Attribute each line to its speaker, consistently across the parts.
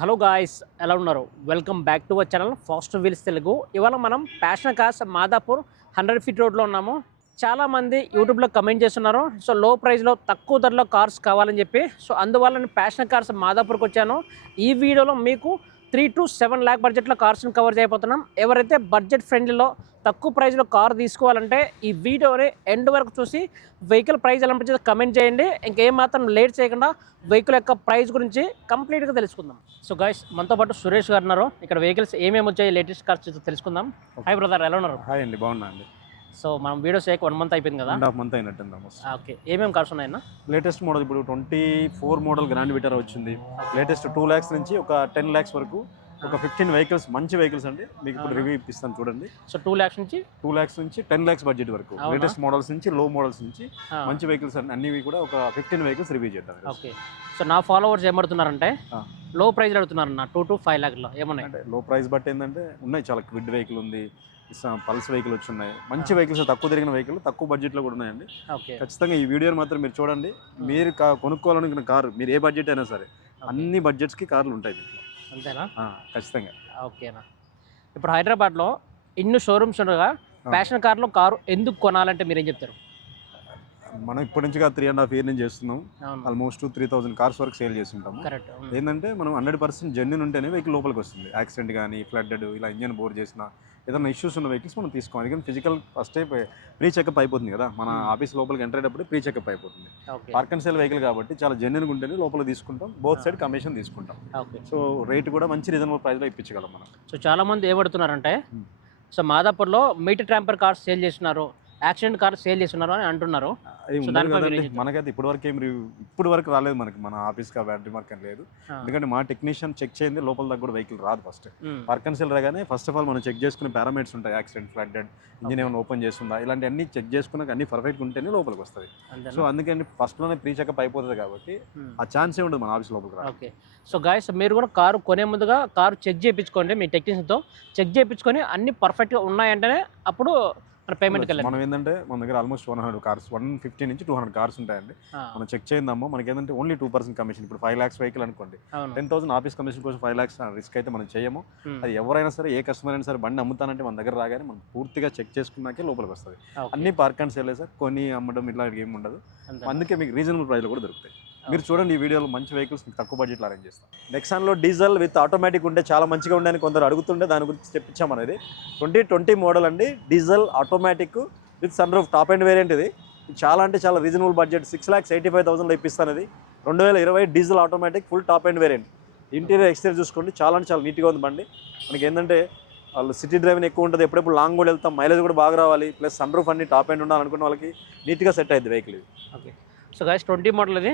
Speaker 1: Hello guys ఎలా ఉన్నారు? Welcome back to our channel fast wheels Telugu ఇవాళ మనం passion cars Madhapur hundred feet రోడ్లో ఉన్నాము. చాలామంది యూట్యూబ్లో కమెంట్ చేస్తున్నారు. సో లో ప్రైస్లో తక్కువ ధరలో కార్స్ కావాలని చెప్పి. సో అందువల్ల నేను ప్యాషన్ కార్స్ మాదాపూర్కి వచ్చాను. ఈ వీడియోలో మీకు త్రీ టు సెవెన్ ల్యాక్ బడ్జెట్లో కార్స్ని కవర్ చేయబోతున్నాం. ఎవరైతే బడ్జెట్ ఫ్రెండ్లీలో తక్కువ ప్రైస్లో కార్ తీసుకోవాలంటే ఈ వీడియోని ఎండ్ వరకు చూసి వెహికల్ ప్రైస్ ఎలా అనిపించిందో కమెంట్ చేయండి. ఇంకేం మాత్రం లేట్ చేయకుండా వెహికల్ యొక్క ప్రైస్ గురించి కంప్లీట్గా తెలుసుకుందాం. సో గైస్ మనతో పాటు సురేష్ గారు ఉన్నారు. ఇక్కడ వెహికల్స్ ఏమేమి వచ్చాయి లేటెస్ట్ కార్స్ తెలుసుకుందాం. హాయ్ బ్రదర్ ఎలా ఉన్నారు?
Speaker 2: హాయ్ అండి బాగున్నా అండి.
Speaker 1: సో మనం వీడియోస్ చేయక వన్ మంత్ అయిపోయింది కదా?
Speaker 2: హాఫ్ మంత్ అయినట్టుంది ఆల్మోస్ట్
Speaker 1: ఓకే ఏమేమి కార్స్ ఉన్నాయన్న?
Speaker 2: లేటెస్ట్ మోడల్ ఇప్పుడు twenty four model grand Vitara వచ్చింది లేటెస్ట్ టూ ల్యాక్స్ నుంచి ఒక టెన్ ల్యాక్స్ వరకు ఒక ఫిఫ్టీన్ వెహికల్స్ మంచి వెహికల్స్ అండి. మీకు ఇప్పుడు? రివ్యూ ఇప్పిస్తాను చూడండి.
Speaker 1: సో టూ ల్యాక్స్ నుంచి?
Speaker 2: టూ ల్యాక్స్ నుంచి టెన్ ల్యాక్స్ బడ్జెట్ వరకు? లేటెస్ట్ మోడల్స్ నుంచి లో మోడల్స్ నుంచి
Speaker 1: ఆ,
Speaker 2: మంచి వెహికల్స్ అన్ని కూడా ఒక ఫిఫ్టీన్ వెహికల్స్ రివ్యూ చేద్దాం
Speaker 1: ఓకే సో నా ఫాలోవర్స్ ఏమడుతున్నారంటే
Speaker 2: ఆ.
Speaker 1: లో ప్రైస్ అడుగుతున్నారు నా టూ టు ఫైవ్ ల్యాక్లో ఏమున్నాయి?
Speaker 2: అంటే లో ప్రైస్ బట్టి ఏంటంటే ఉన్నాయి చాలా క్విడ్ వెహికల్ ఉంది. పల్స్ వెహికల్ వచ్చి ఉన్నాయి మంచి వెహికల్స్ తక్కువ తిరిగిన వెహికల్ తక్కువ బడ్జెట్లో కూడా ఉన్నాయండి. ఖచ్చితంగా ఈ వీడియోని మాత్రం మీరు చూడండి. మీరు కొనుక్కోవాలనుకున్న కారు మీరు ఏ బడ్జెట్ అయినా సరే అన్ని బడ్జెట్స్కి కార్లు ఉంటాయి దీంట్లో.
Speaker 1: అంతేనా?
Speaker 2: ఖచ్చితంగా.
Speaker 1: ఓకేనా. ఇప్పుడు హైదరాబాద్లో ఇన్ని షోరూమ్స్ ఉండగా ప్యాషన్ కార్లో కారు ఎందుకు కొనాలంటే మీరేం చెప్తారు?
Speaker 2: మనం ఇప్పటి నుంచి త్రీ అండ్ హాఫ్ ఇయర్ నుంచి చేస్తున్నాం. ఆల్మోస్ట్ త్రీ థౌసండ్ కార్స్ వరకు సేల్
Speaker 1: కరెక్ట్.
Speaker 2: ఏంటంటే మనం హండ్రెడ్ పర్సెంట్ జెన్యున్ ఉంటేనే వెహికల్ లోపలికి వస్తుంది. యాక్సిడెంట్ కానీ ఫ్లడ్డెడ్ ఇలా ఇంజన్ బోర్ చేసిన ఏదైనా ఇష్యూస్ ఉన్న వెహికల్స్ మనం తీసుకోవాలి. ఎందుకంటే ఫిజికల్ ఫస్టే ప్రీ చెకప్ అయిపోతుంది కదా. మన
Speaker 1: Hmm.
Speaker 2: ఆఫీస్ లోపలికి ఎంటర్ అయ్యేటప్పుడు ప్రీ చెకప్ అయిపోతుంది పార్క్ అండ్ సేల్ వెహికల్ కాబట్టి చాలా జెన్యున్గా ఉంటేనే లోపల తీసుకుంటాం. బోత్ సైడ్ కమిషన్ తీసుకుంటాం. సో రేట్ కూడా మంచి రీజనబుల్ ప్రైస్లో ఇప్పించగలం మనం.
Speaker 1: సో చాలా మంది ఏమడుతున్నారంటే
Speaker 2: Hmm.
Speaker 1: సో మాదాపూర్లో మీటర్ ట్రాంపర్ కార్స్ సేల్ చేస్తున్నారు. యాక్సిడెంట్ కార్స్ సేల్ చేస్తున్నారు అని అంటున్నారు.
Speaker 2: మనకైతే ఇప్పటి వరకు ఏం ఇప్పుడు వరకు రాలేదు మనకి. మన ఆఫీస్ కా బ్యాటరీ మార్క్ అని లేదు. ఎందుకంటే మా టెక్నీషియన్ చెక్ చేయండి లోపల దగ్గర కూడా వెహికల్ రాదు ఫస్ట్ పార్క్ అండ్ సెల్ రాగానే ఫస్ట్ ఆఫ్ ఆల్ మనం చెక్ చేసుకునే పారామీటర్స్ ఉంటాయి. యాక్సిడెంట్ ఫ్లడ్డెడ్ ఇంజిన్ ఏమైనా ఓపెన్ చేస్తుందా? ఇలాంటి అన్ని చెక్ చేసుకున్నాక అన్ని పర్ఫెక్ట్గా ఉంటేనే లోపలికి వస్తుంది. సో అందుకని ఫస్ట్లోనే ప్రీ చెకప్ అయిపోతుంది కాబట్టి ఆ ఛాన్సే ఉండదు మన ఆఫీస్ లోపలికి
Speaker 1: ఓకే. సో గాయస్ మీరు కూడా కారు కొనే ముందుగా కారు చెక్ చేయించుకోండి మీ టెక్నీషియన్తో చెక్ చేయించుకొని అన్ని పర్ఫెక్ట్గా ఉన్నాయంటేనే అప్పుడు మన పేమెంట్కి వెళ్ళండి
Speaker 2: మనం ఏంటంటే మన దగ్గర almost one hundred cars one fifty నుంచి టూ హండ్రెడ్ కార్స్ ఉంటాయండి. మనం చెక్ చేయిందామో మనకి ఏంటంటే ఓన్లీ టూ పర్సెంట్ కమిషన్ ఇప్పుడు ఫైవ్ ల్యాక్స్ వెహికల్ అనుకోండి. టెన్ థౌసండ్ ఆఫీస్ కమిషన్ కోసం ఫైవ్ ల్యాక్స్ రిస్క్ అయితే మనం చేయము. అది ఎవరైనా సరే ఏ కస్టమర్ అయినా సరే బండి అమ్ముతానంటే మన దగ్గర రాగానే మనం పూర్తిగా చెక్ చేసుకున్నాకే లోపలికి వస్తుంది. అన్ని పార్క్ అండ్ సేల్ సార్ కొని అమ్మడం ఇట్లా ఏమి ఉండదు? అందుకే మీకు రీజనబుల్ ప్రైస్లో కూడా దొరుకుతాయి. మీరు చూడండి ఈ వీడియోలో మంచి వెహికల్స్ మీకు తక్కువ బడ్జెట్లో అరేంజ్ చేస్తాం. నెక్సాన్లో డీజిల్ విత్ ఆటోమేటిక్ ఉంటే చాలా మంచిగా ఉండే కొందరు అడుగుతుంటే దాని గురించి చెప్పించాం అనేది. ట్వంటీ ట్వంటీ మోడల్ అండి. Diesel automatic with sunroof top end variant ఇది చాలా అంటే చాలా reasonable budget six lakhs eighty five థౌసండ్లో ఇప్పిస్తాను ఇది రెండు వేల ఇరవై diesel automatic full top end variant interior exterior చూసుకోండి. చాలా అంటే చాలా నీట్గా ఉంది బండి. మనకి ఏంటంటే వాళ్ళు సిటీ డ్రైవింగ్ ఎక్కువ ఉంటుంది. ఎప్పుడెప్పుడు లాంగ్ కూడా వెళ్తాం. మైలేజ్ కూడా బాగా రావాలి. ప్లస్ సన్ రూఫ్ అన్ని టాప్ అండ్ ఉండాలనుకున్న వాళ్ళకి నీట్గా సెట్ అయింది వెహికల్ ఇది.
Speaker 1: Okay so guys twenty model ఇది.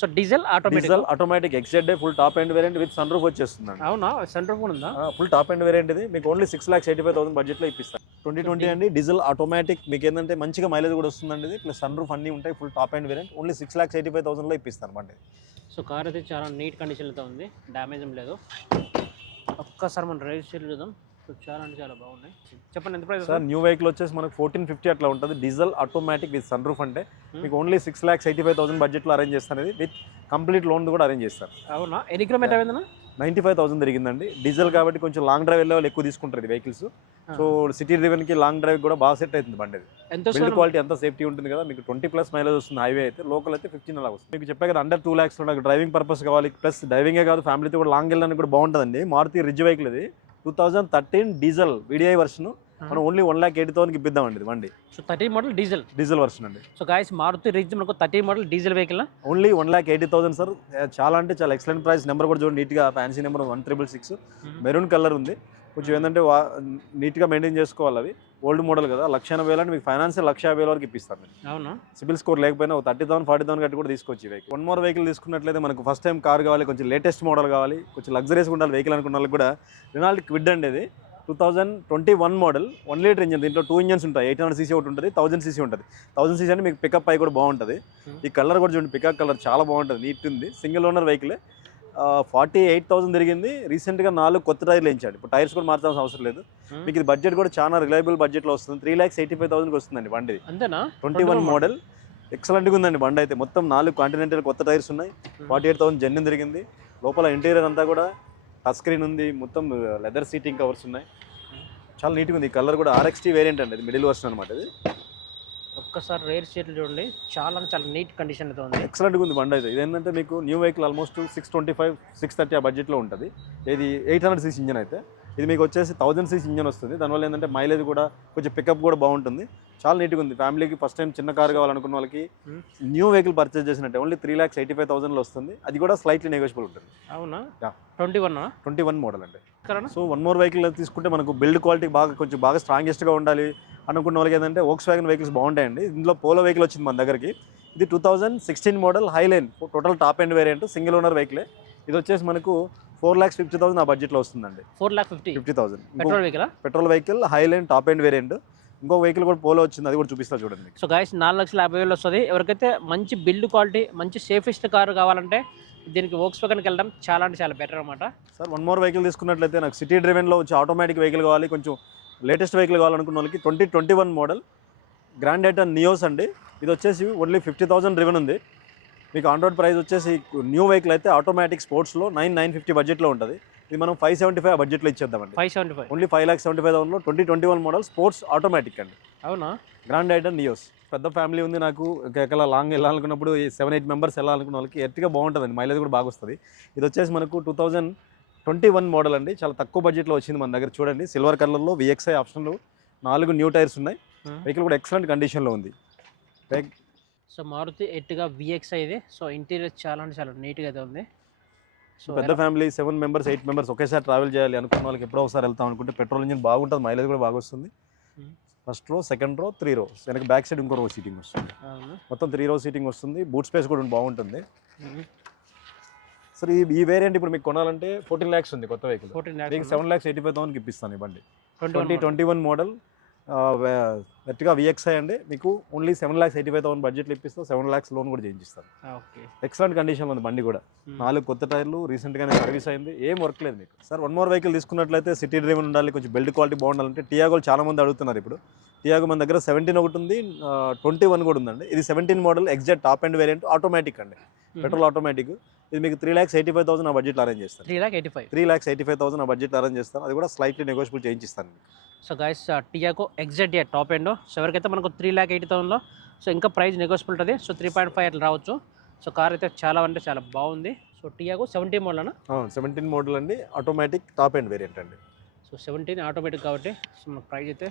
Speaker 1: So diesel automatic.
Speaker 2: Diesel automatic exceed full top end variant with sunroof వచ్చేస్తుందండి.
Speaker 1: అవునా? సెంటర్ ఫోన్ ఉందా?
Speaker 2: ఫుల్ టాప్ అండ్ వేరియంట్ ఇది. మీకు only six lakhs eighty five thousand బడ్జెట్లో ఇప్పిస్తాను. ట్వంటీ ట్వంటీ అండి diesel automatic. మీకు ఏంటంటే మంచిగా మైలేజ్ కూడా వస్తుందండి ఇది. ప్లస్ సన్ రూఫ్ అన్ని ఉంటాయి full top end variant. Only six lakhs eighty five థౌసండ్లో ఇప్పిస్తాను బండి
Speaker 1: సో కార్ అయితే చాలా నీట్ కండిషన్లో ఉంది. డ్యామేజ్ ఏం లేదు. ఒక్కసారి మనం డ్రైవ్ షీట్ చూద్దాం. సో చాలా అంటే చాలా బాగున్నాయి. చెప్పండి ఎంత ప్రైస్
Speaker 2: సార్ న్యూ వెహికల్ వచ్చేసి మనకు ఫోర్టీన్ ఫిఫ్టీ అట్లా ఉంటుంది. Diesel automatic with sun roof అంటే మీకు only six lakhs eighty five thousand బడ్జెట్లో అరేంజ్ చేస్తాను విత్ కంప్లీట్ లోన్ కూడా అరేంజ్ చేస్తారు.
Speaker 1: అవునా? ఎన్ని కిలోమీటర్ అయిందన్నా?
Speaker 2: నైంటీ ఫైవ్ థౌసండ్ తిరిగిందండి డీజిల్ కాబట్టి కొంచెం లాంగ్ డ్రైవ్ వెళ్ళే వాళ్ళు ఎక్కువ తీసుకుంటారు వెహికల్స్ సో సిటీ కి లాంగ్ డ్రైవ్ కూడా బాగా సెట్ అవుతుంది బండి.
Speaker 1: ఎంత
Speaker 2: బిల్డ్ క్వాలిటీ అంతా సేఫ్టీ ఉంటుంది కదా మీకు ట్వంటీ ప్లస్ మైలేజ్ వస్తుంది హైవే అయితే లోకల్ అయితే ఫిఫ్టీన్ అలా వస్తుంది. మీకు చెప్పే కదా అండర్ టూ ల్యాక్స్ నాకు డ్రైవింగ్ పర్పస్ కావాలి ప్లస్ డ్రైవింగే కాదు ఫ్యామిలీతో కూడా లాంగ్ వెళ్ళడానికి కూడా బాగుంటుందండి. మారుతి రిజ్ వెహికల్ ఇది. Two thousand thirteen diesel VDI version మనం ఓన్లీ వన్ ల్యాక్ ఎయిటీ థౌసండ్కి ఇప్పిద్దామండి ఇది బండి.
Speaker 1: So thirty model diesel
Speaker 2: diesel version అండి.
Speaker 1: సో గాయస్ మారుతి రిజ్ మనకు thirty model diesel vehicle
Speaker 2: only one lakh eighty thousand sir చాలా అంటే చాలా ఎక్సలెంట్ ప్రైస్ నెంబర్ కూడా చూడండి నీట్గా fancy number one triple six maroon colour ఉంది. కొంచెం ఏంటంటే వా నీట్గా మెయింటైన్ చేసుకోవాలి అవి. ఓల్డ్ మోడల్ కదా లక్ష ఎనభై వేలు అంటే మీకు ఫైనాన్స్ లక్ష యాభై వేల వరకు ఇప్పిస్తాను నేను
Speaker 1: అవునా?
Speaker 2: సిబిల్ స్కోర్ లేకపోయినా ఒక థర్టీ థౌసండ్ ఫార్టీ థౌసండ్ కట్టి కూడా తీసుకోవచ్చు ఈ వెహికల్ వన్ మోర్ వెహికల్ తీసుకున్నట్లయితే మనకు ఫస్ట్ టైం కార్ కావాలి కొంచెం లేటెస్ట్ మోడల్ కావాలి కొంచెం లగ్జరీస్ ఉండాలి వెహికల్ అనుకున్న వాళ్ళకి కూడా రినాల్డ్ క్విడ్ అండి ఇది. Two thousand twenty one model one litre engine దీంట్లో టూ ఇంజన్స్ ఉంటాయి. ఎయిట్ హండ్రెడ్ సీసీ ఒకటి ఉంటుంది థౌసండ్ సీసీ ఉంటుంది. థౌసండ్ సీసీ అంటే మీకు పికప్ అయి కూడా బాగుంటుంది. ఈ కలర్ కూడా చూడండి పికప్ కలర్ చాలా బాగుంటుంది నీట్ ఉంది. Single owner vehicle forty eight thousand తిరిగింది. రీసెంట్గా నాలుగు కొత్త టైర్లు వేయించాడు. ఇప్పుడు టైర్స్ కూడా మార్చాల్సిన అవసరం లేదు. మీకు ఇది బడ్జెట్ కూడా చాలా రిలయబుల్ బడ్జెట్లో వస్తుంది. త్రీ ల్యాక్స్ ఎయిటీ ఫైవ్ థౌసండ్కి వస్తుందండి బండి
Speaker 1: అంతేనా?
Speaker 2: Twenty one model. ఎక్సలెంట్గా ఉందండి బండి అయితే. మొత్తం నాలుగు కాంటినెంటల్ కొత్త టైర్స్ ఉన్నాయి. ఫార్టీ ఎయిట్ థౌసండ్ జెన్యున్ తిరిగింది. లోపల ఇంటీరియర్ అంతా కూడా టచ్ స్క్రీన్ ఉంది. మొత్తం లెదర్ సీటింగ్ కవర్స్ ఉన్నాయి. చాలా నీట్గా ఉంది. కలర్ కూడా ఆర్ఎక్స్టీ వేరియంట్ అండి. ఇది మిడిల్ వర్షన్ అనమాట ఇది.
Speaker 1: ఒక్కసారి రేర్ షీట్లు చూడండి. చాలా చాలా నీట్ కండిషన్ అయితే ఉంది.
Speaker 2: ఎక్సలెంట్గా ఉంది బండి అయితే. ఇదేంటంటే మీకు new vehicle almost six twenty five six thirty ఆ బడ్జెట్లో ఉంటుంది. ఇది ఎయిట్ హండ్రెడ్ సీసీ ఇంజన్ అయితే. ఇది మీకు వచ్చేసి థౌజండ్ సీసీ ఇంజన్ వస్తుంది. దానివల్ల ఏంటంటే మైలేజ్ కూడా కొంచెం పికప్ కూడా బాగుంటుంది. చాలా నీట్గా ఉంది. ఫ్యామిలీకి ఫస్ట్ టైం చిన్న కార్ కావాలనుకున్న వాళ్ళకి. న్యూ వెహికల్ పర్చేస్ చేసినట్టే. Only three lakhs eighty five థౌసండ్లో వస్తుంది. అది కూడా స్లైట్లీ నెగోషియబుల్ ఉంటుంది.
Speaker 1: అవునా. Twenty one
Speaker 2: twenty one model అండి. సో వన్ మోర్ వెహికల్ తీసుకుంటే మనకు బిల్డ్ క్వాలిటీ బాగా కొంచెం బాగా స్ట్రాంగెస్ట్గా ఉండాలి అనుకున్న వాళ్ళకి ఏంటంటే ఓక్స్ వ్యాగన్ వెహికల్స్ బాగుంటాయండి. ఇందులో పోలో వెహికల్ వచ్చింది మన దగ్గరికి. ఇది two thousand sixteen model highline total top end variant single owner వెహికలే ఇది వచ్చేసి మనకు ఫోర్ ల్యాక్స్ ఫిఫ్టీ థౌసండ్ ఆ బడ్జెట్లో వస్తుందండి.
Speaker 1: Four lakh fifty
Speaker 2: fifty thousand
Speaker 1: petrol vehicle
Speaker 2: petrol vehicle highline top end variant ఇంకో వెహికల్ కూడా పోలో వచ్చింది అది కూడా చూపిస్తా చూడండి
Speaker 1: సో గాయస్ నాలుగు లక్షల యాభై వేలు వస్తుంది. ఎవరికైతే మంచి బిల్డ్ క్వాలిటీ మంచి సేఫెస్ట్ కారు కావాలంటే దీనికి వోక్స్ వ్యాగన్కి వెళ్ళడం చాలా అంటే చాలా బెటర్ అనమాట
Speaker 2: సార్ వన్ మోర్ వెహికల్ తీసుకున్నట్లయితే నాకు సిటీ డ్రివెన్లో వచ్చి ఆటోమేటిక్ వెహికల్ కావాలి. కొంచెం లేటెస్ట్ వెహికల్ కావాలనుకున్న వాళ్ళకి twenty twenty one model Grand i ten Nios అండి. ఇది వచ్చేసి ఓన్లీ ఫిఫ్టీ థౌసండ్ రివెన్ ఉంది. మీకు ఆన్ రోడ్ ప్రైస్ వచ్చేసి న్యూ వెహికల్ అయితే ఆటోమేటిక్ స్పోర్ట్స్లో నైన్ నైన్ ఫిఫ్టీ బడ్జెట్లో ఉంటుంది. ఇది మనం ఫైవ్ సెవెంటీ ఫైవ్ బడ్జెట్లో ఇచ్చేద్దామండి.
Speaker 1: Five seventy five
Speaker 2: only five lakh seventy five థౌసండ్లో twenty twenty one model sports automatic అండి.
Speaker 1: అవునా?
Speaker 2: గ్రాండ్ ఐటన్ నియోస్ పెద్ద ఫ్యామిలీ ఉంది నాకు. ఎక్కడ లాంగ్ వెళ్ళాలనుకున్నప్పుడు సెవెన్ ఎయిట్ మెంబర్స్ వెళ్ళాలనుకున్న వాళ్ళకి ఎర్టిగా బాగుంటుందండి. మైలేజ్ కూడా బాగా వస్తుంది. ఇది వచ్చేసి మనకు two thousand twenty one model అండి. చాలా తక్కువ బడ్జెట్లో వచ్చింది మన దగ్గర చూడండి. సిల్వర్ కలర్లో విఎక్స్ఐ ఆప్షన్లు నాలుగు న్యూ టైర్స్ ఉన్నాయి. వెహికల్ కూడా ఎక్సలెంట్ కండిషన్లో ఉంది.
Speaker 1: సో మారుతి ఎట్టుగా విఎక్స్ ఇది. సో ఇంటీరియర్ చాలా అంటే చాలా నీట్గా అయితే ఉంది.
Speaker 2: పెద్ద family seven members eight members ఒకేసారి ట్రావెల్ చేయాలి అనుకున్న వాళ్ళకి ఎప్పుడో ఒకసారి వెళ్తాం అనుకుంటే పెట్రోల్ ఇంజిన్ బాగుంటుంది మైలేజ్ కూడా బాగా వస్తుంది. First row second row three రో వెనక బ్యాక్ సైడ్ ఇంకో రో సీటింగ్ వస్తుంది. మొత్తం త్రీ రో సీటింగ్ వస్తుంది. బూట్ స్పేస్ కూడా బాగుంటుంది. సరే ఈ వేరియంట్ ఇప్పుడు మీకు కొనాలంటే ఫోర్టీన్ ల్యాక్స్ ఉంది కొత్త వెహికల్
Speaker 1: ఫోర్టీన్
Speaker 2: మీకు సెవెన్ ల్యాక్స్ ఎయిటీ ఫైవ్ థౌసండ్కి ఇప్పిస్తాను ఈ బండి.
Speaker 1: Twenty
Speaker 2: twenty one model Ertiga VXI అండి. మీకు only seven lakhs eighty five thousand బడ్జెట్లో ఇప్పిస్తాం సెవెన్ ల్యాక్స్ లోన్ కూడా చేయించిస్తాను ఎక్సలెంట్ కండిషన్లో ఉంది బండి కూడా. నాలుగు కొత్త టైర్లు రీసెంట్గానే సర్వీస్ అయింది. ఏం వర్క్ లేదు మీకు. సార్ వన్ మోర్ వెహికల్ తీసుకున్నట్లయితే సిటీ డ్రైవర్ ఉండాలి కొంచెం బిల్డ్ క్వాలిటీ బాగుండాలంటే టియాగోలు చాలా మంది అడుగుతున్నారు ఇప్పుడు. టియాగో మన దగ్గర సెవెంటీన్ ఒకటి ఉంది ట్వంటీ వన్ కూడా ఉందండి. ఇది seventeen model exact top end variant automatic అండి. పెట్రోల్ ఆటోమేటిక్ ఇది మీకు three lakhs eighty five thousand ఆ బడ్జెట్లో అరేంజ్ చేస్తాను
Speaker 1: three lakh eighty five
Speaker 2: three lakhs eighty five thousand ఆ బడ్జెట్లో అరేంజ్ చేస్తాను అది కూడా slightly negotiable చేయించిస్తాను
Speaker 1: so guys Tiago exact top end so ఎవరికైతే మనకు త్రీ ల్యాక్ ఎయిటీ థౌసండ్లో సో ఇంకా ప్రైస్ నెగోషియబుల్ ఉంటుంది. సో త్రీ పాయింట్ ఫైవ్ అట్లా రావచ్చు. సో కార్ అయితే చాలా అంటే చాలా బాగుంది. సో టియాగో సెవెంటీ మోడల్ అన్న?
Speaker 2: సెవెంటీన్ మోడల్ అండి. ఆటోమేటిక్ టాప్ అండ్ వేరియంట్ అండి.
Speaker 1: సో సెవెంటీన్ ఆటోమేటిక్ కాబట్టి సో మన ప్రైస్ అయితే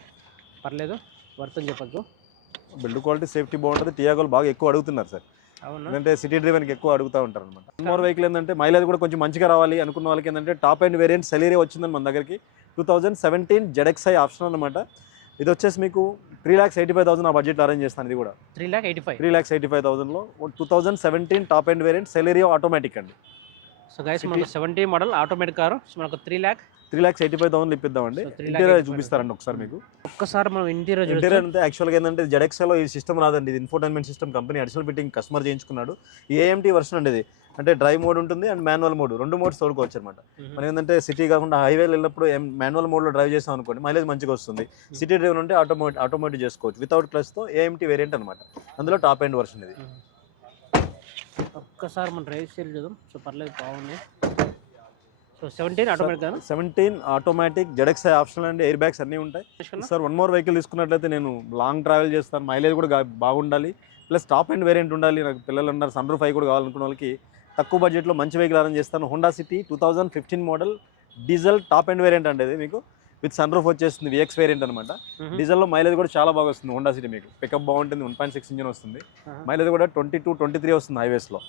Speaker 1: పర్లేదు. వర్త్ అని చెప్పొచ్చు
Speaker 2: బిల్డ్ క్వాలిటీ సేఫ్టీ బాగుంటుంది. టియాగోలు బాగా ఎక్కువ అడుగుతున్నారు సార్.
Speaker 1: అవునా?
Speaker 2: ఎందుకంటే సిటీ డ్రైవర్కి ఎక్కువ అడుగుతూ ఉంటారు అనమాట మోర్ వెహికల్ ఏంటంటే మైలేజ్ కూడా కొంచెం మంచిగా రావాలి అనుకున్న వాళ్ళకి ఏంటంటే టాప్ అండ్ వేరియంట్ సెలీరియా వచ్చిందని మన దగ్గరికి. Two thousand seventeen ZXI option అనమాట ఇది వచ్చేసి మీకు three lakhs eighty five thousand ఆ బడ్జెట్ అరేంజ్ చేస్తాను ఇది కూడా.
Speaker 1: Three lakh eighty five
Speaker 2: three lakhs eighty five థౌసండ్లో two thousand seventeen top end variant Celerio automatic అండి.
Speaker 1: సో గైస్ మనకు seventy model automatic car so మనకు three lakh
Speaker 2: three lakhs eighty five thousand ఇప్పిద్దామండి.
Speaker 1: So, 3 lakh
Speaker 2: interior
Speaker 1: 85,000.
Speaker 2: చూపిస్తారండి ఒకసారి మీకు.
Speaker 1: ఒక్కసారి మనం interior
Speaker 2: interior అంటే యాక్చువల్గా ఏంటంటే జెడెక్స్లో ఈ సిస్టమ్ రాదండి. ఇది infotainment system company additional fitting customer చేయించుకున్నాడు. AMT version అండి ఇది. అంటే డ్రైవ్ మోడ్ ఉంటుంది అండ్ మాన్యువల్ మోడ్. రెండు మోడ్స్ తోడుకోవచ్చు అనమాట మనం ఏంటంటే సిటీ కాకుండా హైవేలు వెళ్ళినప్పుడు మాన్యువల్ మోడ్లో డ్రైవ్ చేసాం అనుకోండి మైలేజ్ మంచిగా వస్తుంది. సిటీ డ్రైవ్ ఉంటే ఆటోమేటిక్ ఆటోమేటిక్ చేసుకోవచ్చు వితౌట్ క్లచ్తో ఏఎంటీ వేరియంట్ అనమాట అందులో టాప్ ఎండ్ వర్షన్ ఇది.
Speaker 1: ఒక్కసారి మనం డ్రైవ్ చేయాలి చూద్దాం. సో పర్లేదు బాగుంది so seventeen automatic
Speaker 2: seventeen automatic ZXI option అండి ఎయిర్ బ్యాగ్స్ అన్నీ ఉంటాయి? సార్ వన్ మోర్ వెహికల్ తీసుకున్నట్లయితే నేను లాంగ్ ట్రావెల్ చేస్తాను. మైలేజ్ కూడా బాగుండాలి. ప్లస్ టాప్ అండ్ వేరియంట్ ఉండాలి. నాకు పిల్లలు ఉన్నారు సన్ రూఫ్ అయి కూడా కావాలనుకున్న వాళ్ళకి తక్కువ బడ్జెట్లో మంచి వెహికల్ అరేంజ్ చేస్తాను. Honda City two thousand fifteen model diesel top end variant అంటే ఇది మీకు విత్ సన్ రూఫ్ వచ్చేస్తుంది విఎక్స్ వేరియంట్ అనమాట. డీజిల్లో మైలేజ్ కూడా చాలా బాగా వస్తుంది హోండా సిటీ మీకు. పికప్ బాగుంటుంది వన్ పాయింట్ సిక్స్ ఇంజిన్ వస్తుంది. మైలేజ్ కూడా ట్వంటీ టూ ట్వంటీ త్రీ వస్తుంది హైవేస్లో?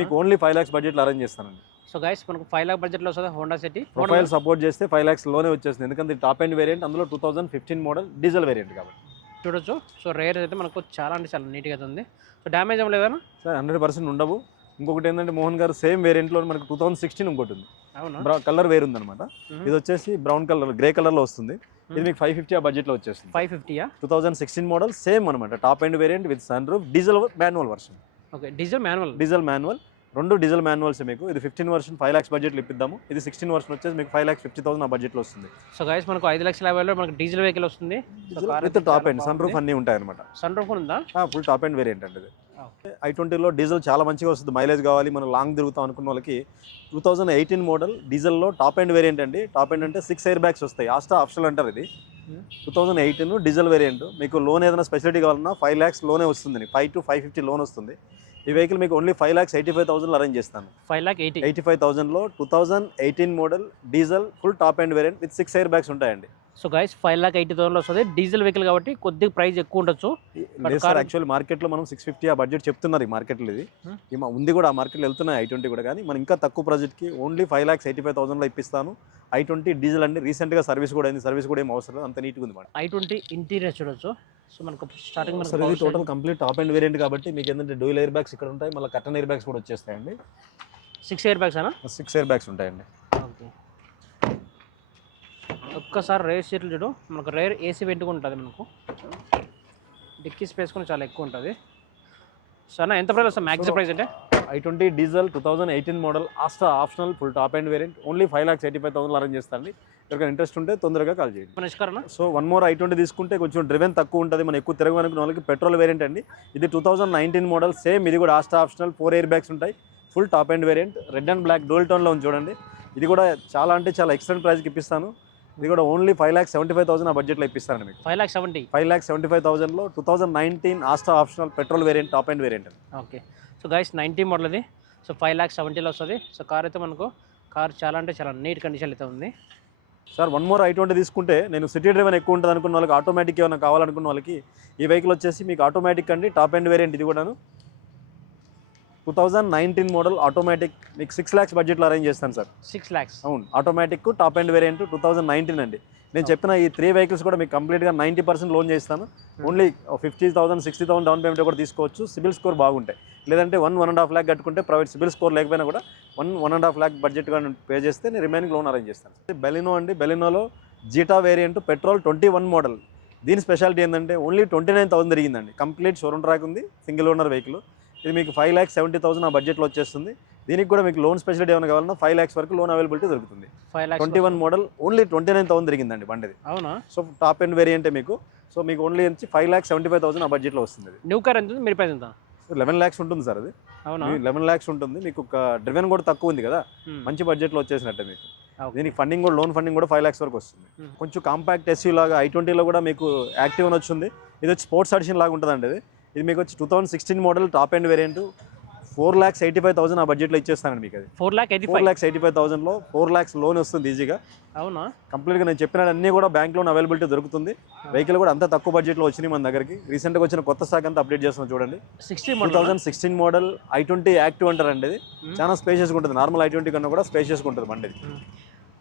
Speaker 2: మీకు ఓన్లీ ఫైవ్ ల్యాక్స్ బడ్జెట్లో అరేంజ్ చేస్తానండి.
Speaker 1: సో గైస్ మనకు ఫైవ్ లాక్ బడ్జెట్లో వస్తుంది హోండా సిటీ
Speaker 2: ప్రొఫైల్ సపోర్ట్ చేస్తే ఫైవ్ ల్యాక్స్లోనే వచ్చేస్తుంది. ఎందుకంటే టాప్ అండ్ వేరియంట్ అందులో two thousand fifteen model diesel variant కాబట్టి.
Speaker 1: చూడొచ్చు. సో రేర్ అయితే మనకు చాలా అంటే చాలా నీట్గా ఉంది. సో డ్యామేజ్ ఏం లేదన్నా?
Speaker 2: సార్ హండ్రెడ్ పర్సెంట్ ఉండవు. ఇంకొకటి ఏంటంటే మోహన్ గారు సేమ్ వేరియంట్లో మనకు టూ థౌసండ్ సిక్స్టీన్ ఇంకోటి ఉంది. కలర్ వేరు ఉందన్నమాట
Speaker 1: మ్మ్.
Speaker 2: ఇది వచ్చేసి బ్రౌన్ కలర్ గ్రే కలర్లో వస్తుంది. ఇది మీకు ఫైవ్ ఫిఫ్టీ ఆ బడ్జెట్లో వచ్చేస్తుంది.
Speaker 1: Five ఫిఫ్టీయా?
Speaker 2: Two thousand sixteen model same అనమాట top end variant with sun roof diesel manual version
Speaker 1: okay diesel manual.
Speaker 2: Diesel manual రెండు డీజిల్ మాన్యువల్స్ మీకు. ఇది ఫిఫ్టీన్ వర్షన్ ఫైవ్ ల్యాక్స్ బడ్జెట్లో ఇప్పిద్దాము. ఇది సిక్స్టీన్ వర్షన్ వచ్చేసి మీకు ఫైవ్ ల్యాక్స్ ఫిఫ్టీ థౌసండ్ ఆ బడ్జెట్లో వస్తుంది.
Speaker 1: సో గైస్ మనకు ఐదు లక్షల యాభై మనకు డీజిల్ వెహికల్ వస్తుంది.
Speaker 2: With top end sun roof. అన్నీ ఉంటాయి అనమాట
Speaker 1: సన్ రూఫ్ ఉందా
Speaker 2: ఫుల్ టాప్ అండ్ వేరియంట్ అండి ఇది. ఐ ట్వంటీలో డీజిల్ చాలా మంచిగా వస్తుంది. మైలేజ్ కావాలి మనం లాంగ్ తిరుగుతాం అనుకున్న వాళ్ళకి టూ థౌజండ్ ఎయిటీన్ మోడల్ డీజిల్లో టాప్ ఎండ్ వేరియంట్ అండి. టాప్ ఎండ్ అంటే సిక్స్ ఎయిర్ బ్యాగ్స్ వస్తాయి. ఆస్టా ఆప్షనల్ అంటారు ఇది. Two thousand eighteen diesel variant. మీకు లోన్ ఏదైనా స్పెషాలిటీ కావాలన్నా ఫైవ్ ల్యాక్స్లోనే వస్తుంది. Five to five fifty loan వస్తుంది. ఈ వెహికల్ మీకు only five lakhs eighty five థౌసండ్లో arrange చేస్తాను.
Speaker 1: Five lakh eighty.
Speaker 2: Eighty five థౌసండ్లో two thousand eighteen model diesel full top end variant with six air bags ఉంటాయండి.
Speaker 1: So guys five lakh eighty thousand వస్తుంది. Diesel vehicle కాబట్టి కొద్దిగా price ఎక్కువ ఉండొచ్చు.
Speaker 2: Actual మార్కెట్లో మనం six fifty ఆ బడ్జెట్ చెప్తున్నారు ఈ మార్కెట్లో ఇది.
Speaker 1: Hmm.
Speaker 2: ఉంది కూడా ఆ మార్కెట్లో వెళ్తున్నాయి ఐ ట్వంటీ కూడా కానీ మనం ఇంకా తక్కువ బడ్జెట్కి only five lakhs eighty five థౌసండ్లో ఇప్పిస్తాను. ఐ ట్వంటీ డీజిల్ అండి రీసెంట్గా సర్వీస్ కూడా అయింది. సర్వీస్ కూడా ఏం అవసరం లేదు. అంత నీట్గా ఉంది మేడం.
Speaker 1: ఐ ట్వంటీ ఇంటీరియర్ చూడొచ్చు. సో మనకు స్టార్టింగ్
Speaker 2: సార్ ఇది total complete top end variant కాబట్టి మీకు ఏంటంటే డూయల్ ఎయిర్ బ్యాగ్స్ ఇక్కడ ఉంటాయి. మళ్ళీ కట్టన్ ఎయిర్ బ్యాగ్స్ కూడా వచ్చేస్తాయండి.
Speaker 1: సిక్స్ ఇయర్ బ్యాగ్స్ అనా?
Speaker 2: సిక్స్ ఎయిర్ బ్యాగ్స్ ఉంటాయండి.
Speaker 1: ఒక్కసారి రేర్ సీట్లు చూడు. మనకు రేర్ ఏసీ వెంటుగా ఉంటుంది మనకు. డిక్కీ స్పేస్ కూడా చాలా ఎక్కువ ఉంటుంది. సో అన్న ఎంత ప్రైస్ వస్తుంది? మ్యాక్సిమం ప్రైస్ అంటే?
Speaker 2: I twenty diesel two thousand eighteen model Asta optional full top end variant. Only five lakhs eighty five thousand arrange చేస్తాండి. ఎవరికైనా ఇంట్రెస్ట్ ఉంటే తొందరగా కాల్ చేయండి.
Speaker 1: ఇష్కరణ?
Speaker 2: So one more I twenty తీసుకుంటే కొంచెం డ్రివెన్ తక్కువ ఉంటుంది. మనం ఎక్కువ తిరగమనుకున్న వాళ్ళకి పెట్రోల్ వేరియంట్ అండి. ఇది two thousand nineteen model same ఇది కూడా Asta optional four air bags ఉంటాయి. Full top end variant red and black dual టోన్లో ఉంది చూడండి. ఇది కూడా చాలా అంటే చాలా ఎక్సలెంట్ ప్రైస్కి ఇప్పిస్తాను. ఇది కూడా only five lakhs seventy five thousand ఆ బడ్జెట్లో ఇప్పిస్తాను మీకు.
Speaker 1: Five lakh seventy
Speaker 2: five lakhs seventy five థౌసండ్లో two thousand nineteen Asta optional petrol variant top end. Variant
Speaker 1: okay so guys ninety model ఇది. సో ఫైవ్ ల్యాక్ సెవెంటీలో వస్తుంది. సో కార్ అయితే మనకు car చాలా అంటే చాలా నీట్ కండిషన్ అయితే ఉంది.
Speaker 2: Sir one more I twenty తీసుకుంటే నేను సిటీ డ్రైవర్ ఎక్కువ ఉంటుంది అనుకున్న వాళ్ళకి ఆటోమేటిక్ ఏమైనా కావాలనుకున్న వాళ్ళకి ఈ వెహికల్ వచ్చేసి మీకు ఆటోమేటిక్ అండి టాప్ అండ్ వేరియంట్ ఇది కూడాను. Two thousand nineteen model automatic మీకు సిక్స్ ల్యాక్స్ బడ్జెట్లో అరేంజ్ చేస్తాను సార్.
Speaker 1: సిక్స్ ల్యాక్స్
Speaker 2: అవును automatic top end variant two thousand nineteen అండి. నేను చెప్పిన ఈ త్రీ వెహికల్స్ కూడా మీకు కంప్లీట్గా నైంటీ పర్సెంట్ లోన్ చేస్తాను. Only fifty thousand sixty thousand down payment కూడా తీసుకోవచ్చు. సిబిల్ స్కోర్ బాగుంటాయి. లేదంటే one one and half lakh కట్టుకుంటే ప్రైవేట్ సిబిల్ స్కోర్ లేకపోయినా కూడా one one and half lakh బడ్జెట్గా pay చేస్తే నేను రిమైనింగ్ లోన్ అరేంజ్ చేస్తాను. బెలినో అండి. బెలినోలో Zeta variant petrol twenty one model దీని స్పెషాలిటీ ఏంటంటే ఓన్లీ ట్వంటీ నైన్ థౌసండ్ తిరిగిందండి. కంప్లీట్ షోరూమ్ ట్రాక్ ఉంది. సింగిల్ ఓనర్ వెహికల్ ఇది మీకు ఫైవ్ ల్యాక్స్ సెవెంటీ థౌసండ్ ఆ బడ్జెట్లో వచ్చేస్తుంది. దీనికి కూడా మీకు లోన్ స్పెషాలిటీ ఏమైనా కావాలన్నా ఫైవ్ ల్యాక్స్ వరకు లోన్ అవైలబిలిటీ దొరుకుతుంది. Twenty one model only twenty nine thousand తిరిగిందండి బండిది.
Speaker 1: అవునా?
Speaker 2: సో టాప్ ఎండ్ వేరియంటే మీకు. సో మీకు ఓన్లీ వచ్చి five lakhs seventy five thousand ఆ బడ్జెట్లో వస్తుంది
Speaker 1: న్యూ కార్ ఎంత మీరు ప్రైస్ ఎంత?
Speaker 2: లెవెన్ ల్యాక్స్ ఉంటుంది సార్ అది.
Speaker 1: అవునా?
Speaker 2: లెవెన్ ల్యాక్స్ ఉంటుంది. మీకు ఒక డ్రివెన్ కూడా తక్కువ ఉంది కదా.
Speaker 1: Hmm.
Speaker 2: మంచి బడ్జెట్లో వచ్చేసినట్టే మీకు. దీనికి ఫండింగ్ కూడా లోన్ ఫండింగ్ కూడా ఫైవ్ ల్యాక్స్ వరకు వస్తుంది.
Speaker 1: Hmm.
Speaker 2: కొంచెం కాంపాక్ట్ ఎస్యూ లాగా ఐ ట్వంటీలో కూడా మీకు యాక్టివ్ అని వచ్చింది. ఇది వచ్చి స్పోర్ట్స్ అడిషన్ లాగా ఉంటుందండి ఇది. ఇది మీకు వచ్చి two thousand sixteen model top end variant four lakhs eighty five thousand ఆ బడ్జెట్లో ఇచ్చేస్తానండి మీకు అది.
Speaker 1: Four lakh eighty
Speaker 2: four
Speaker 1: five
Speaker 2: lakhs eighty five థౌసండ్లో four lakhs loan వస్తుంది ఈజీగా.
Speaker 1: అవునా?
Speaker 2: కంప్లీట్గా నేను చెప్పిన అన్నీ కూడా బ్యాంక్ లోన్ అవైలబిలిటీ దొరుకుతుంది. వెహికల్ కూడా అంత తక్కువ బడ్జెట్లో వచ్చినాయి మన దగ్గరికి. రీసెంట్గా వచ్చిన కొత్త స్టాక్ అంతా అప్డేట్ చేస్తున్నాం చూడండి.
Speaker 1: Sixty
Speaker 2: two thousand sixteen model I twenty active అంటారండి ఇది. చాలా స్పేషియస్గా ఉంటుంది. నార్మల్ ఐ ట్వంటీ కన్నా కూడా స్పేషియస్గా ఉంటుంది బండి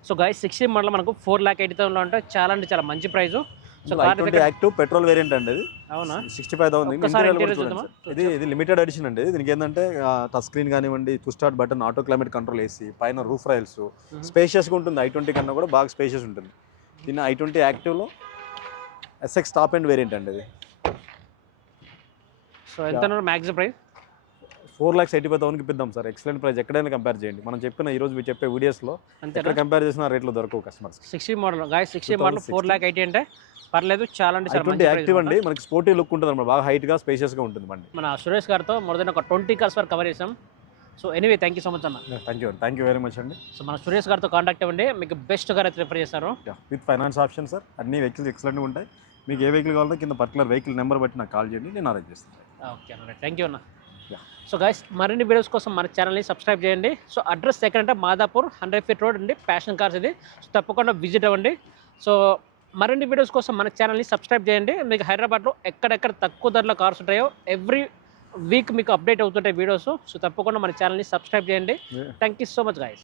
Speaker 1: సో గైస్ సిక్స్టీ మోడల్ మనకు ఫోర్ ల్యాక్ ఎయిటీ థౌసండ్లో అంటే చాలా అంటే చాలా మంచి price so
Speaker 2: I
Speaker 1: car
Speaker 2: twenty active petrol variant అండి ఇది
Speaker 1: అవునా?
Speaker 2: Sixty five thousand? ఇది ఇది లిమిటెడ్ ఎడిషన్ అండి. దీనికి ఏంటంటే టచ్ స్క్రీన్ కానివ్వండి to start button auto climate control AC పైన రూఫ్ రైల్స్ స్పేషియస్గా ఉంటుంది. ఐ ట్వంటీ కన్నా కూడా బాగా స్పేషియస్ ఉంటుంది. దీన్ని ఐ ట్వంటీ యాక్టివ్లో ఎస్ఎక్స్ టాప్ అండ్ వేరియంట్ అండి ఇది.
Speaker 1: సో ఎంత maximum price
Speaker 2: four lakhs eighty five థౌసండ్కి ఇప్పిద్దాం సార్. ఎక్సలెంట్ ప్రైస్ ఎక్కడైనా కంపేర్ చేయండి. మనం చెప్పిన ఈ రోజు మీరు చెప్పే వీడియోస్లో ఎక్కడ కంపేర్ చేసిన రేట్లు దొరకవు కస్టమర్స్
Speaker 1: సిక్స్టీ మోడల్ గాయ sixty model four lakh eighty అంటే? పర్లేదు చాలా అంటే చాలా
Speaker 2: యాక్టివ్ అండి. మనకి స్పోర్టీ లుక్ ఉంటుంది అన్నమాట. బాగా హైట్గా స్పేషియస్గా ఉంటుంది బండి.
Speaker 1: మన సురేష్ గారితో మోర్ దెన్ ఒక ట్వంటీ కార్స్ వరకు కవర్ చేసాం so anyway thank you so much అన్న.
Speaker 2: Thank you thank you very much అండి.
Speaker 1: సో మన సురేష్ గారితో కాంటాక్ట్ అవ్వండి. మీకు బెస్ట్ గారు అయితే రిఫర్ చేస్తారు
Speaker 2: విత్ ఫైనాన్స్ ఆప్షన్ సార్ అన్ని వెహికల్స్ ఎక్సలెంట్గా ఉంటాయి. మీకు ఏ వెహికల్ కావాలో కింద పర్టికులర్ వెహికల్ నెంబర్ బట్టి నాకు కాల్ చేయండి నేను అరేంజ్ చేస్తాను.
Speaker 1: ఓకే అన్న థ్యాంక్ యూ అన్న. సో గైస్ మరిన్ని వీడియోస్ కోసం మన ఛానల్ని సబ్స్క్రైబ్ చేయండి. సో అడ్రస్ ఎక్కడంటే మాదాపూర్ హండ్రెడ్ ఫీట్ రోడ్ అండి. ప్యాషన్ కార్స్ ఇది. సో తప్పకుండా విజిట్ అవ్వండి. సో మరిన్ని వీడియోస్ కోసం మన ఛానల్ని సబ్స్క్రైబ్ చేయండి. మీకు హైదరాబాద్లో ఎక్కడెక్కడ తక్కువ ధరలో కార్స్ ఉంటాయో ఎవ్రీ వీక్ మీకు అప్డేట్ అవుతుంటాయి వీడియోస్ సో తప్పకుండా మన ఛానల్ని సబ్స్క్రైబ్ చేయండి. Thank you so much guys